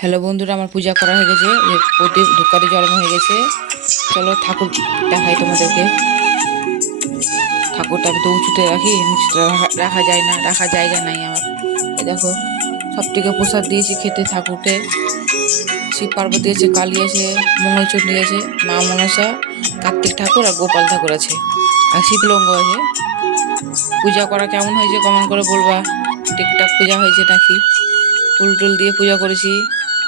Hello বন্ধুরা, আমার পূজা করা হয়ে গেছে, প্রদীপ ধূপকাঠি জ্বালানো হয়ে গেছে। চলো ঠাকুর দেখাই তোমাদেরকে। ঠাকুরটা আমি তো উঁচুতে রাখি, নিচুতে রাখা যায় না, রাখার জায়গা নাই আমার। এই দেখো, সব থেকে প্রসাদ দিয়েছি খেতে ঠাকুরকে। শিব পার্বতী আছে, কালী আছে, মঙ্গলচণ্ডী আছে, মা মনসা, কার্তিক ঠাকুর আর গোপাল ঠাকুর আছে, আর শিবলঙ্গ আছে। পূজা করা কেমন হয়েছে কমেন্ট করে বলবা। ঠিকঠাক পূজা হয়েছে নাকি? ফুল টুল দিয়ে পূজা করেছি,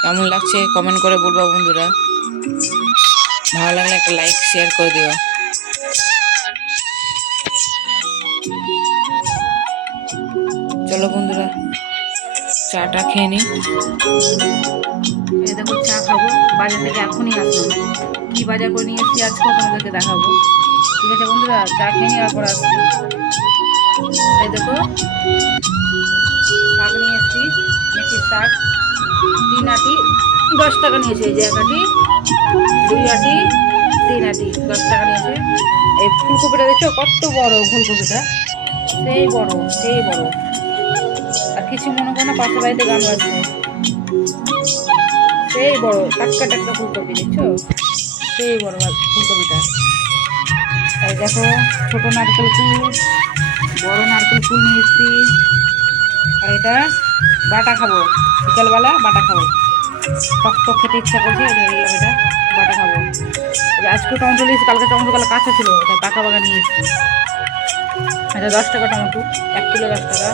কেমন লাগছে কমেন্ট করে বলবা বন্ধুরা। ভালো লাগলে একটা লাইক শেয়ার করে দিও। চলো বন্ধুরা, চাটা খেয়ে নি। এই দেখো চা খাবো, বাজার থেকে এখনই আসলাম। কি বাজার করে নিয়ে এসেছি আজকে তোমাদেরকে দেখাবো। ঠিক আছে বন্ধুরা, চা খেয়ে নিয়ে আর পরে আসছি। এই দেখো, শাক নিয়ে এসেছি, মেথির শাক। 3 আটি 10 টাকা নিয়েছে। এই যে 1 আটি, 2 আটি, 3 আটি 10 টাকা নিয়েছে। এই ফুলকপিটা দেখছো কত বড় ফুলকপিটা, সেই বড় সেই বড়। আর কিছু মনে করো না, পাশের বাড়িতে গান বাজছে। সেই বড় টাটকা টাটকা ফুলকপি দেখছো, সেই বড় ফুলকপিটা। আর দেখো, ছোট নারকেল ফুল, বড় নারকেল ফুল নিয়ে এসেছি। আর এটা বাটা খাবো, বিকালবেলা বাটা খাবো। শক্ত খেতে ইচ্ছা করছে, এটা বাটা খাবো। আজকে টমেটো নিয়েছি, কালকে টমেটো কালকে কাঁচা ছিল, এটা পাকা পাকা নিয়ে এসেছি। এটা 10 টাকা টমেটো, 1 কিলো 10 টাকা।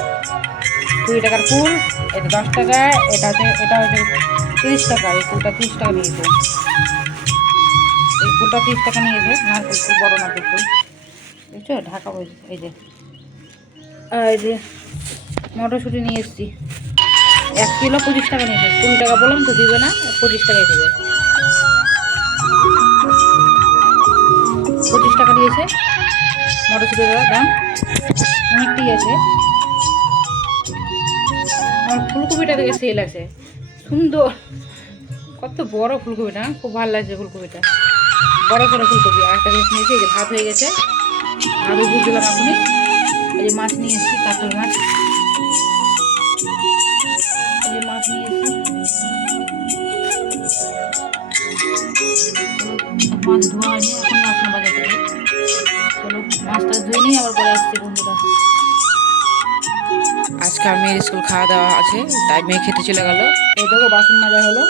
20 টাকার ফুল, এটা 10 টাকা। এটা হচ্ছে 30 টাকা। এই ফুলটা 30 টাকা নিয়েছে। এই ফুলটা 30 টাকা নিয়েছে, নারকেল ফুল, বড় নারকেল ফুল বুঝছো, ঢাকা বলছে। এই যে, আর এই যে মটরশুঁটি নিয়ে এসেছি, 1 কিলো 25 টাকা নিয়েছে। 20 টাকা বললাম তো দিবে না, 25 টাকাই দেবে। 25 টাকা দিয়েছে মটরশুঁটির দাম, অনেকটাই আছে। আমার ফুলকপিটা থেকে সেল আছে, সুন্দর, কত বড় ফুলকপিটা, খুব ভালো লাগছে ফুলকপিটা, বড় বড় ফুলকপি। আর একটা জিনিস নিয়েছি, এই যে ভাত হয়ে গেছে, ভাত উপর দিলাম এখনই। এই যে মাছ নিয়ে এসেছি, কাতল মাছ। এই যে মাছ নিয়ে এসেছি, মাছ ধোয়া হয়নি, এখনই আসলাম বাজার থেকে। চলো মাছটা ধুয়ে নিই, আবার পরে আসছি বন্ধুরা। আজকে আর মেয়ের স্কুল খাওয়া দাওয়া আছে, তাই মেয়ে খেতে চলে গেল। এই দেখো বাসন মাজা হলো,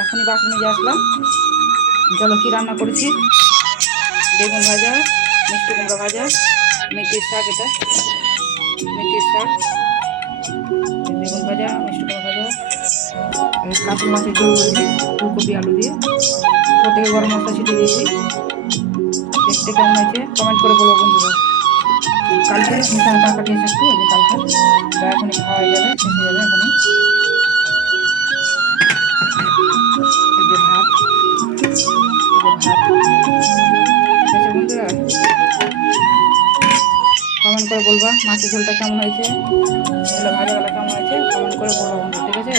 এখনই বাসন মেজে আসলাম। চলো কি রান্না করেছি, বেগুন ভাজা, মিষ্টি কুমড়া ভাজা, মেথির শাক, এটা মেথির শাক, বেগুন ভাজা, মিষ্টি কুমড়া ভাজা, কাতল মাছের ঝোল করেছি ফুলকপি আলু দিয়ে। উপর থেকে গরম মশলা ছিটিয়ে দিয়েছি। দেখতে কেমন হয়েছে কমেন্ট করে বলবো বন্ধুরা। কালকে মিশালে টাকা দিয়েছে একটু, এই যে কালকে, এখনই খাওয়া হয়ে যাবে, শেষ হয়ে যাবে এখনই। এই যে ভাত, এই যে ভাত। ঠিক আছে বন্ধুরা, কমেন্ট করে বলবা মাছের ঝোলটা কেমন হয়েছে, এগুলো ভাজাগুলো কেমন হয়েছে কমেন্ট করে বলবো বন্ধু। ঠিক আছে।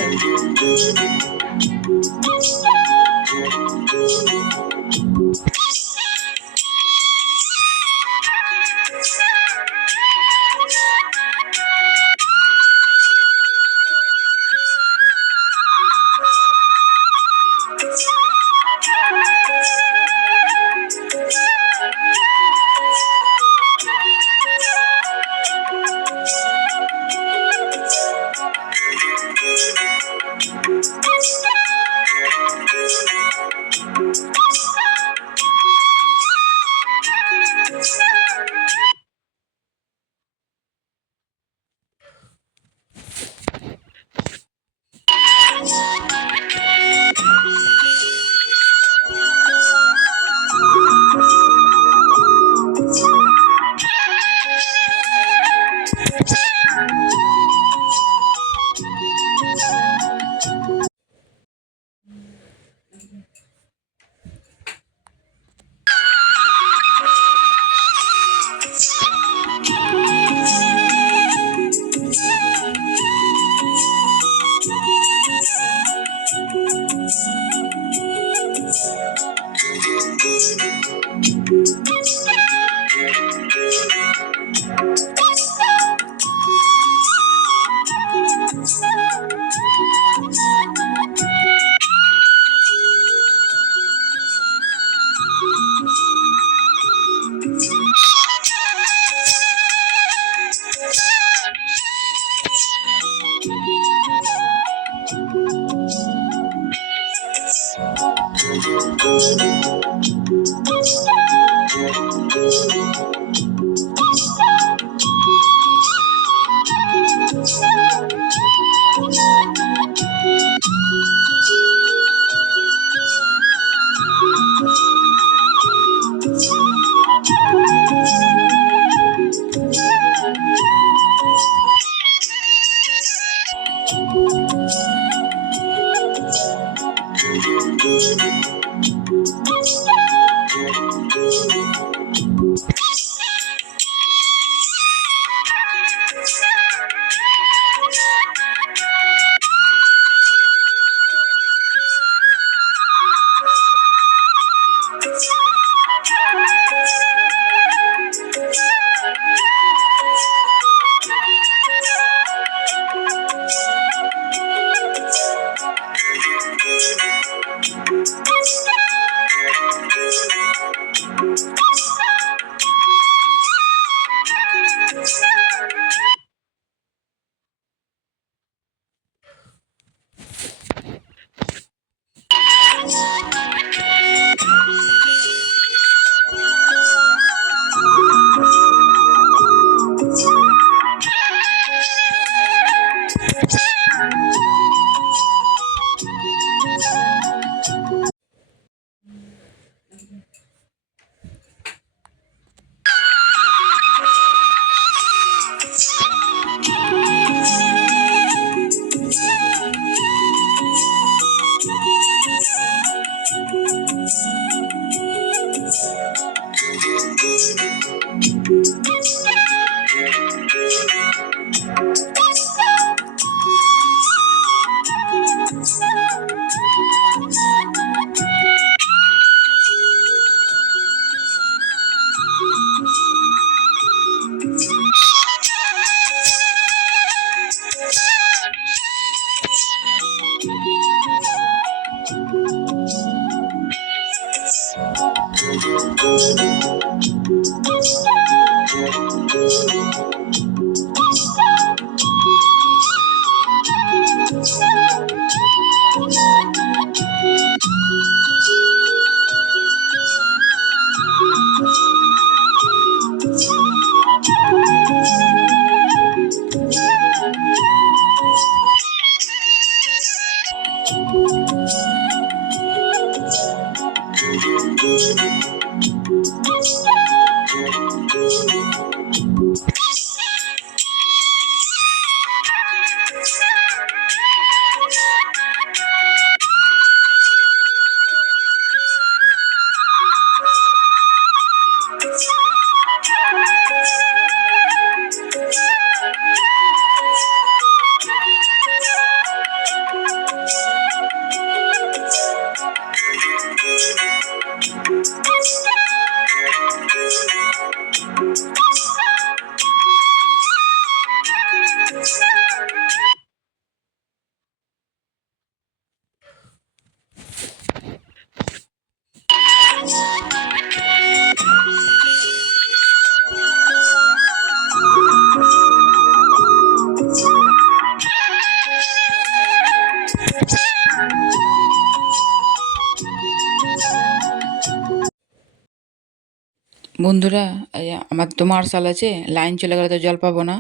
বন্ধুরা, এই আমার তো মার্শাল আছে, লাইন চলে গেলে তো জল পাবো না।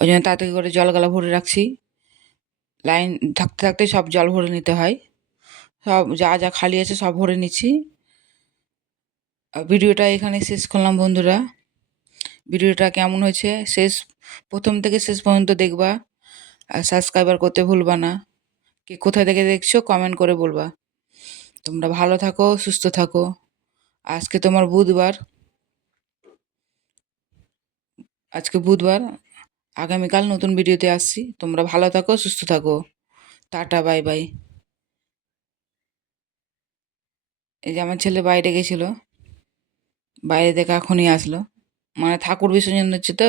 ওই জন্য তাড়াতাড়ি করে জলগুলো ভরে রাখছি। লাইন থাকতে থাকতে সব জল ভরে নিতে হয়। সব যা যা খালি আছে সব ভরে নিচ্ছি। ভিডিওটা এখানে শেষ করলাম বন্ধুরা। ভিডিওটা কেমন হয়েছে প্রথম থেকে শেষ পর্যন্ত দেখবা, আর সাবস্ক্রাইবার করতে ভুলবা না। কে কোথায় থেকে দেখছো কমেন্ট করে বলবা। তোমরা ভালো থাকো, সুস্থ থাকো। আজকে তোমার বুধবার, আগামীকাল নতুন ভিডিওতে আসছি। তোমরা ভালো থাকো, সুস্থ থাকো। Tata, bye bye. এই যে আমার ছেলে বাইরে গেছিল, বাইরে থেকে এখনই আসলো। মানে ঠাকুর বিসর্জন হচ্ছে তো,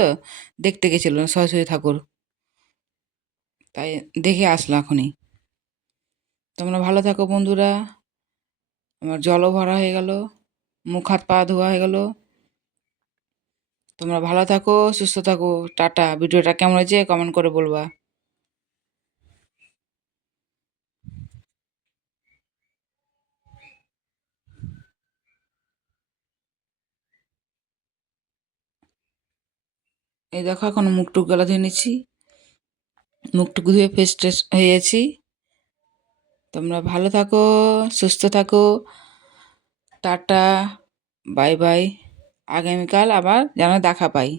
দেখতে গেছিল সরস্বতী ঠাকুর, তাই দেখে আসলো এখনই। তোমরা ভালো থাকো বন্ধুরা। আমার জলও ভরা হয়ে গেল, মুখ হাত পা ধোয়া হয়ে গেল। তোমরা ভালো থাকো, সুস্থ থাকো। টাটা। ভিডিওটা কেমন হয়েছে কমেন্ট করে বলবা। এই দেখো এখন মুখটুক গলা ধুয়ে নিচ্ছি, মুখটুক ধুয়ে ফ্রেশ ট্রেশ হয়েছি। তোমরা ভালো থাকো, সুস্থ থাকো। Tata, bye bye. আগামীকাল আবার যেন দেখা পাই।